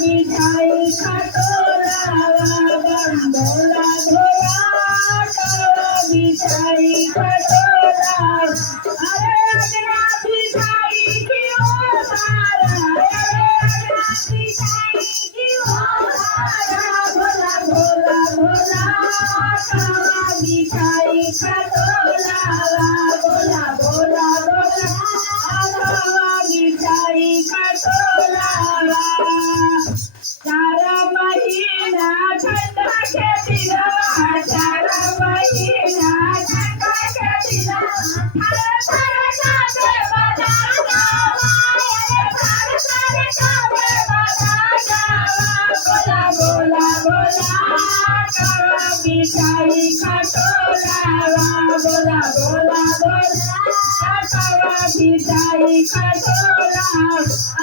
मिठाई खटोलावा बम्बोला धोला कावा मिठाई खटोला अरे अगना मिठाई की ओ सारा अरे अगना मिठाई की ओ सारा भोला भोला भोला कावा मिठाई खटोलावा भोला भोला भोला कावा मिठाई खटोलावा चारा महीना ठंडा के दिनवा चारा महीना ठंडा के दिनवा थारे थारे काबे बजा गावा अरे थारे थारे काबे बजा गावा बोला बोला बोला कावा मिठाई खटोलावा बोला बोला बोला कावा मिठाई खटोला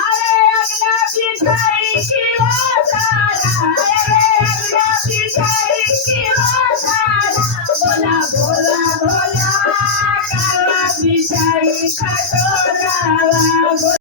अरे अगना मिठाई की बोला बोला बोला कावा मिठाई खटोलावा